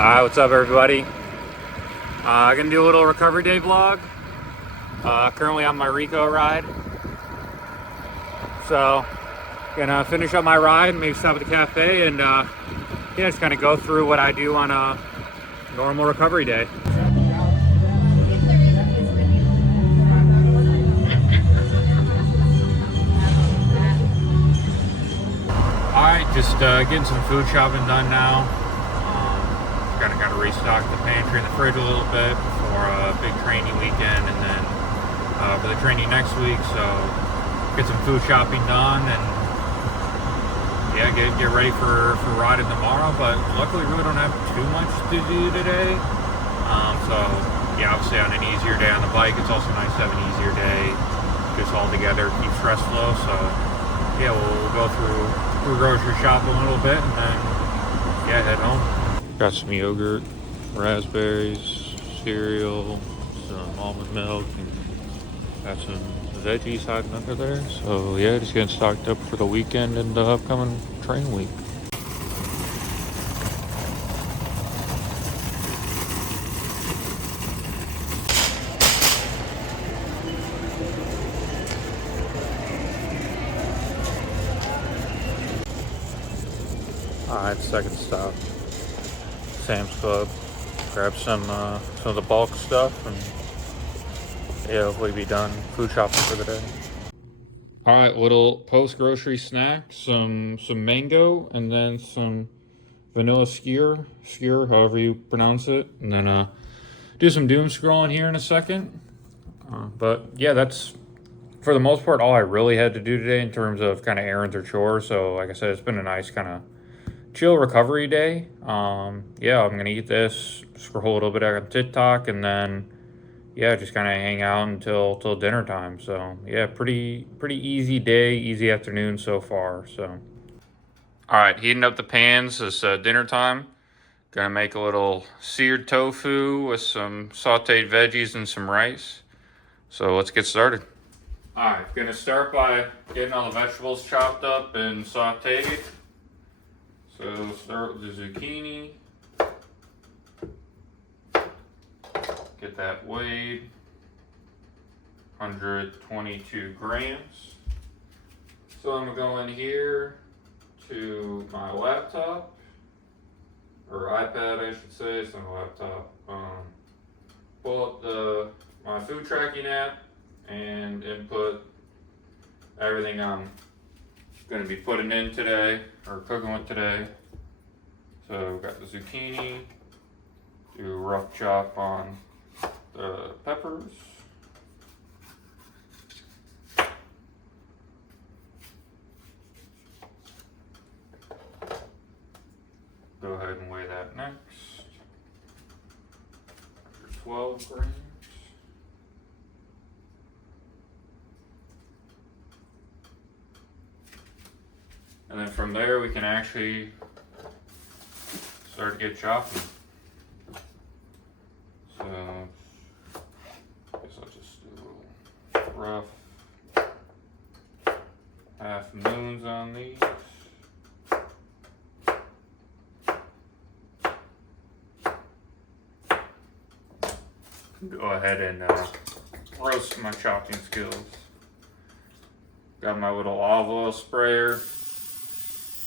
Alright, what's up everybody? Gonna do a little recovery day vlog. Currently on my Rico ride. So, gonna finish up my ride, maybe stop at the cafe, and yeah, just kind of go through what I do on a normal recovery day. Alright, just getting some food shopping done now. Gotta kind of restock the pantry and the fridge a little bit for a big training weekend, and then for the training next week. So get some food shopping done, and yeah, get ready for riding tomorrow. But luckily, really don't have too much to do today. So yeah, obviously on an easier day on the bike, it's also nice to have an easier day just all together, keep stress low. So yeah, we'll go through grocery shopping a little bit, and then yeah, head home. Got some yogurt, raspberries, cereal, some almond milk, and got some veggies hiding under there. So yeah, just getting stocked up for the weekend and the upcoming training week. Alright, second stop. Sam's Club, grab some of the bulk stuff, and yeah, hopefully be done food shopping for the day. All right, little post grocery snack, some mango, and then some vanilla skyr, however you pronounce it, and then do some doom scrolling here in a second. But yeah, that's for the most part all I really had to do today in terms of kind of errands or chores. So like I said, it's been a nice kind of chill recovery day. Yeah, I'm gonna eat this, scroll a little bit on TikTok, and then yeah, just kind of hang out until dinner time. So yeah, pretty easy day, easy afternoon so far. So all right, heating up the pans. It's dinner time. Gonna make a little seared tofu with some sauteed veggies and some rice. So let's get started. All right, gonna start by getting all the vegetables chopped up and sauteed. So start with the zucchini, get that weighed, 122 grams. So I'm gonna go in here to my laptop, or iPad I should say, it's not a laptop. Pull up my food tracking app and input everything I'm going to be putting in today or cooking with today. So we've got the zucchini, do a rough chop on the peppers, go ahead and weigh that next, 12 grams. And then from there, we can actually start to get chopping. So, I guess I'll just do a little rough half moons on these. Go ahead and roast my chopping skills. Got my little olive oil sprayer.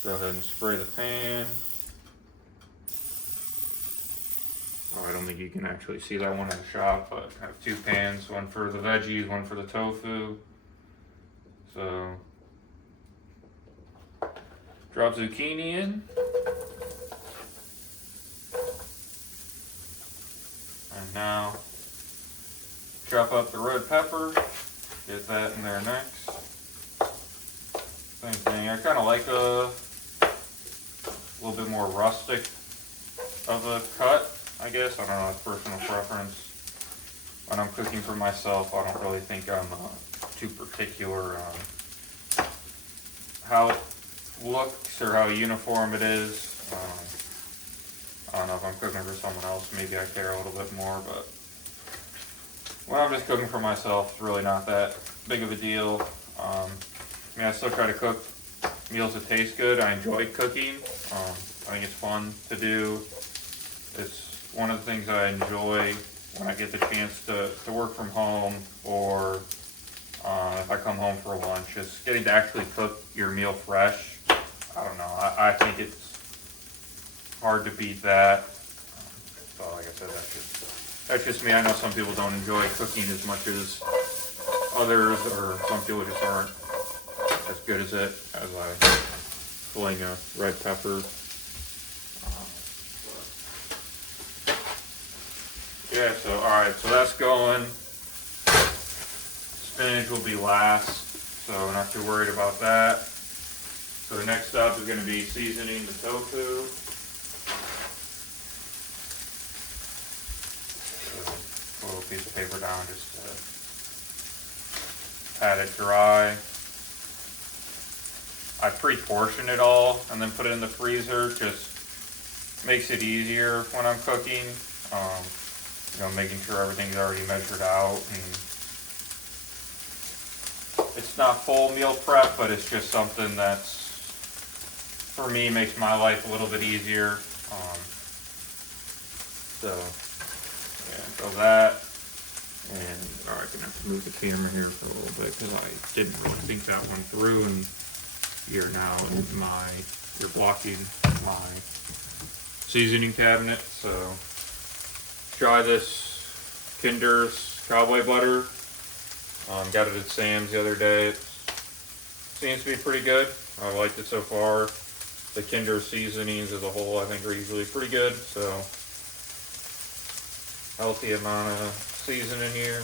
Go ahead and spray the pan. Oh, I don't think you can actually see that one in the shop, but I have two pans, one for the veggies, one for the tofu. So, drop zucchini in. And now, chop up the red pepper, get that in there next. Same thing, I kind of like a little bit more rustic of a cut, I guess. I don't know, it's personal preference. When I'm cooking for myself, I don't really think I'm too particular on how it looks or how uniform it is. I don't know if I'm cooking for someone else, maybe I care a little bit more, but when I'm just cooking for myself, it's really not that big of a deal. I mean, I still try to cook meals that taste good. I enjoy cooking. I think it's fun to do. It's one of the things I enjoy when I get the chance to work from home, or if I come home for lunch, just getting to actually cook your meal fresh. I don't know, I think it's hard to beat that. So like I said, that's just me. I know some people don't enjoy cooking as much as others, or some people just aren't as good as it as I pulling a red pepper. Yeah, so alright, so that's going. Spinach will be last, so not too worried about that. So the next step is going to be seasoning the tofu. Put a little piece of paper down just to pat it dry. I pre-portion it all and then put it in the freezer. Just makes it easier when I'm cooking. You know, making sure everything's already measured out, and it's not full meal prep, but it's just something that's, for me, makes my life a little bit easier. So yeah, so that, and alright, gonna have to move the camera here for a little bit because I didn't really think that one through, and you're now you're blocking my seasoning cabinet. So try this Kinder's Cowboy Butter. Got it at Sam's the other day. It seems to be pretty good. I liked it so far. The Kinder seasonings as a whole, I think, are usually pretty good. So healthy amount of seasoning here.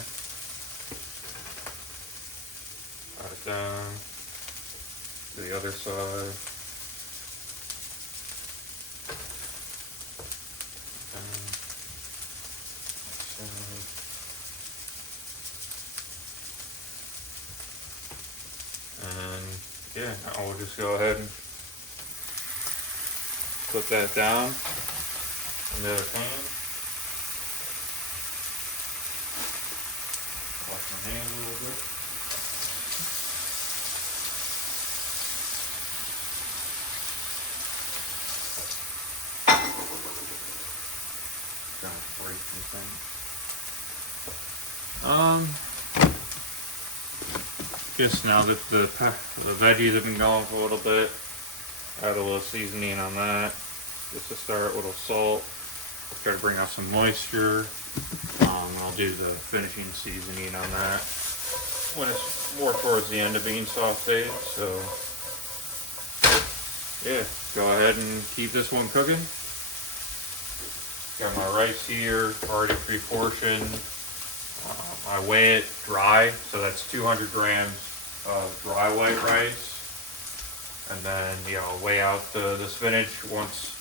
Got it down to the other side. And yeah, I'll just go ahead and put that down in the other pan. Wash my hands a little bit. Trying to break anything. Just now that the veggies have been going for a little bit, add a little seasoning on that, just to start, a little salt, try to bring out some moisture. I'll do the finishing seasoning on that when it's more towards the end of being sauteed. So yeah, go ahead and keep this one cooking. Got my rice here, already pre-portioned. I weigh it dry, so that's 200 grams of dry white rice. And then, I'll weigh out the spinach once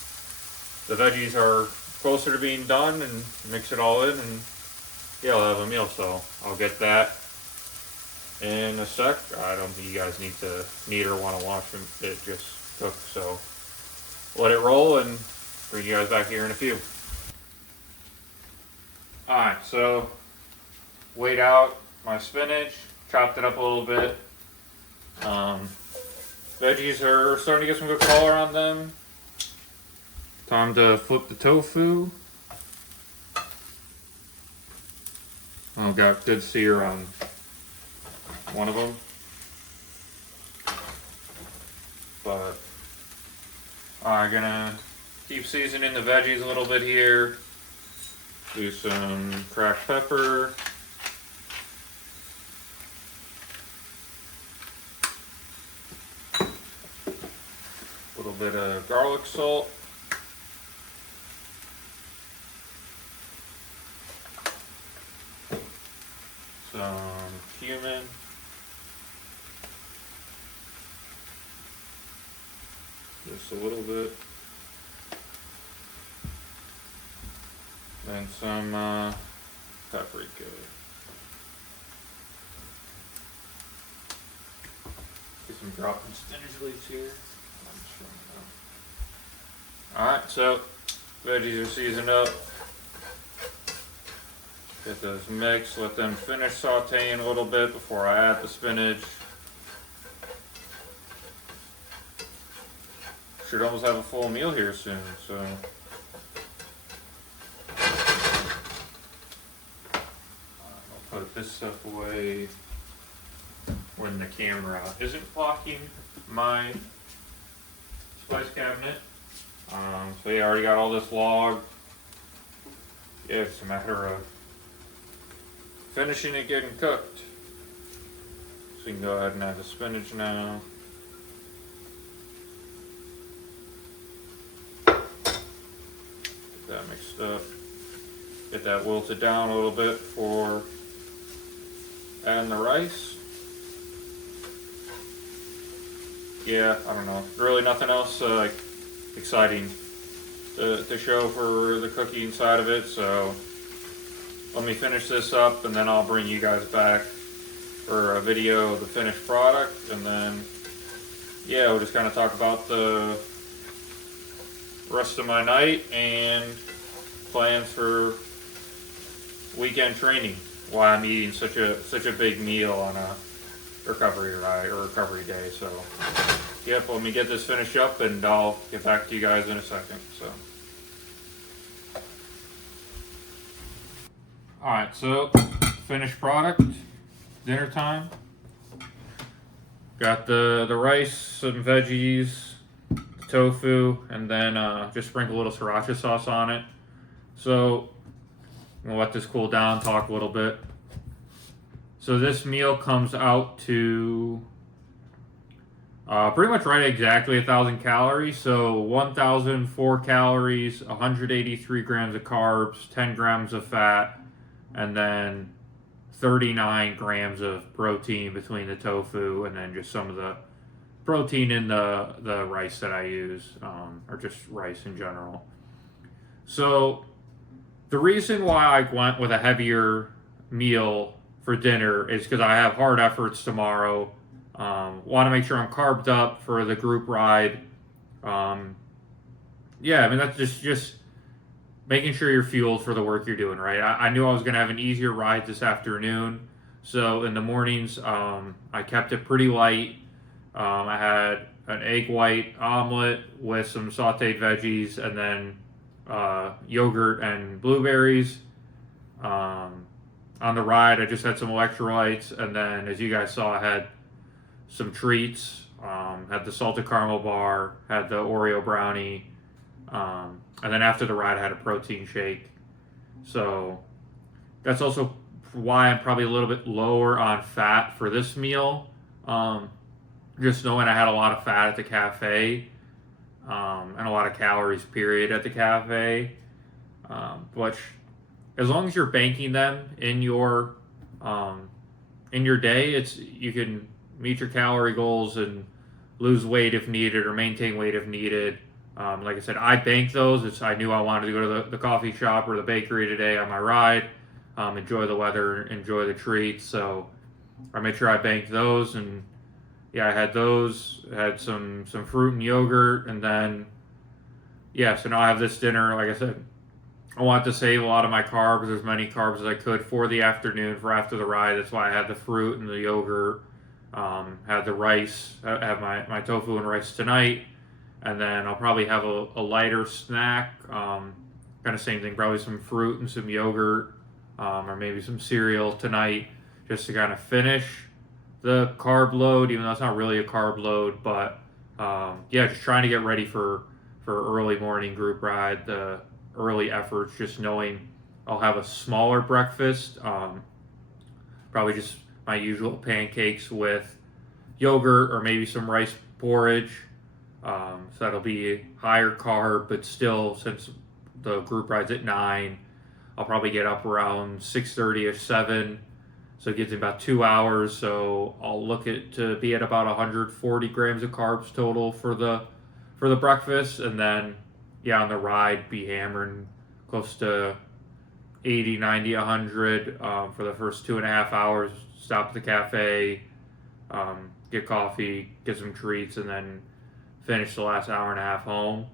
the veggies are closer to being done, and mix it all in, and I'll have a meal. So I'll get that in a sec. I don't think you guys need or want to watch it just cook. So let it roll and bring you guys back here in a few. Alright, so weighed out my spinach, chopped it up a little bit. Veggies are starting to get some good color on them. Time to flip the tofu. Got good sear on one of them. But I'm gonna keep seasoning the veggies a little bit here. Do some cracked pepper. A little bit of garlic salt. Some cumin. Just a little bit. And some paprika. Get some dropping spinach leaves here. Alright, so veggies are seasoned up. Get those mixed, let them finish sauteing a little bit before I add the spinach. Should almost have a full meal here soon, so put this stuff away when the camera isn't blocking my spice cabinet. So yeah, I already got all this log. Yeah, it's a matter of finishing it getting cooked. So you can go ahead and add the spinach now. Get that mixed up. Get that wilted down a little bit for adding the rice. Yeah, I don't know. Really nothing else exciting to show for the cooking side of it, so let me finish this up and then I'll bring you guys back for a video of the finished product, and then yeah, we'll just kind of talk about the rest of my night and plans for weekend training, why I'm eating such a big meal on a recovery ride or recovery day. So yep, let me get this finished up and I'll get back to you guys in a second. So alright, so finished product, dinner time. Got the rice, some veggies, tofu, and then just sprinkle a little sriracha sauce on it. So I'm gonna let this cool down, talk a little bit. So this meal comes out to pretty much right at exactly 1,000 calories. So 1,004 calories, 183 grams of carbs, 10 grams of fat, and then 39 grams of protein between the tofu and then just some of the protein in the rice that I use, or just rice in general. So the reason why I went with a heavier meal for dinner is because I have hard efforts tomorrow. Want to make sure I'm carbed up for the group ride. Yeah, I mean, that's just making sure you're fueled for the work you're doing, right? I knew I was going to have an easier ride this afternoon. So in the mornings, I kept it pretty light. I had an egg white omelet with some sauteed veggies and then yogurt and blueberries. On the ride, I just had some electrolytes, and then, as you guys saw, I had some treats. Had the salted caramel bar, had the Oreo brownie, and then after the ride, I had a protein shake. So that's also why I'm probably a little bit lower on fat for this meal. Just knowing I had a lot of fat at the cafe, and a lot of calories, period, at the cafe. Which, as long as you're banking them in your day, you can meet your calorie goals and lose weight if needed or maintain weight if needed. Like I said, I banked those. I knew I wanted to go to the coffee shop or the bakery today on my ride, enjoy the weather, enjoy the treats. So I made sure I banked those, and yeah, I had those. I had some fruit and yogurt, and then yeah. So now I have this dinner. Like I said, I want to save a lot of my carbs, as many carbs as I could for the afternoon, for after the ride. That's why I had the fruit and the yogurt, had the rice, I have my tofu and rice tonight, and then I'll probably have a lighter snack, kind of same thing, probably some fruit and some yogurt, or maybe some cereal tonight, just to kind of finish the carb load, even though it's not really a carb load, but yeah, just trying to get ready for early morning group ride, the early efforts, just knowing I'll have a smaller breakfast, probably just my usual pancakes with yogurt or maybe some rice porridge. So that'll be higher carb, but still, since the group ride's at 9, I'll probably get up around 6:30 or 7. So it gives me about 2 hours. So I'll look to be at about 140 grams of carbs total for the breakfast, and then yeah, on the ride, be hammering close to 80, 90, 100 for the first 2.5 hours. Stop at the cafe, get coffee, get some treats, and then finish the last hour and a half home.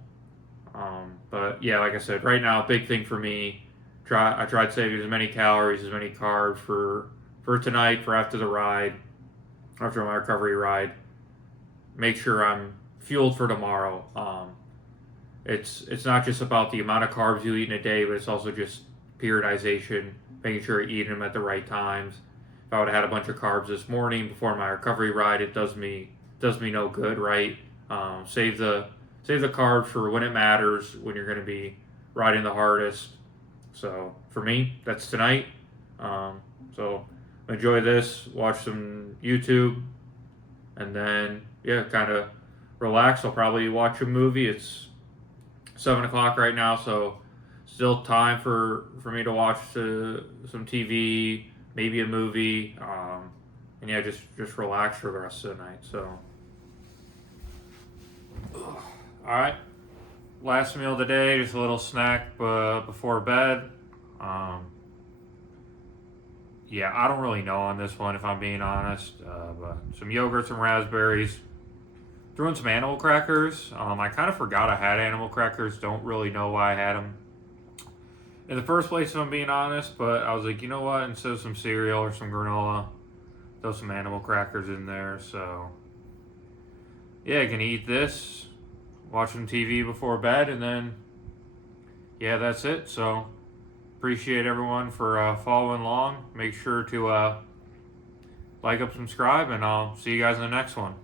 But yeah, like I said, right now, a big thing for me, I tried saving as many calories, as many carbs for tonight, for after the ride, after my recovery ride. Make sure I'm fueled for tomorrow. It's not just about the amount of carbs you eat in a day, but it's also just periodization, making sure you're eating them at the right times. If I would have had a bunch of carbs this morning before my recovery ride, it does me no good, right? Save the carbs for when it matters, when you're going to be riding the hardest. So for me, that's tonight. So enjoy this, watch some YouTube, and then kind of relax. I'll probably watch a movie. It's 7 o'clock right now, so still time for me to watch some TV, maybe a movie, and just relax for the rest of the night. So, all right, last meal of the day, just a little snack before bed. I don't really know on this one if I'm being honest, but some yogurt, some raspberries. Threw in some animal crackers. I kind of forgot I had animal crackers. Don't really know why I had them in the first place, if I'm being honest. But I was like, you know what? Instead of some cereal or some granola, throw some animal crackers in there. So, I can eat this, watch some TV before bed, and then, that's it. So, appreciate everyone for following along. Make sure to like, up, subscribe, and I'll see you guys in the next one.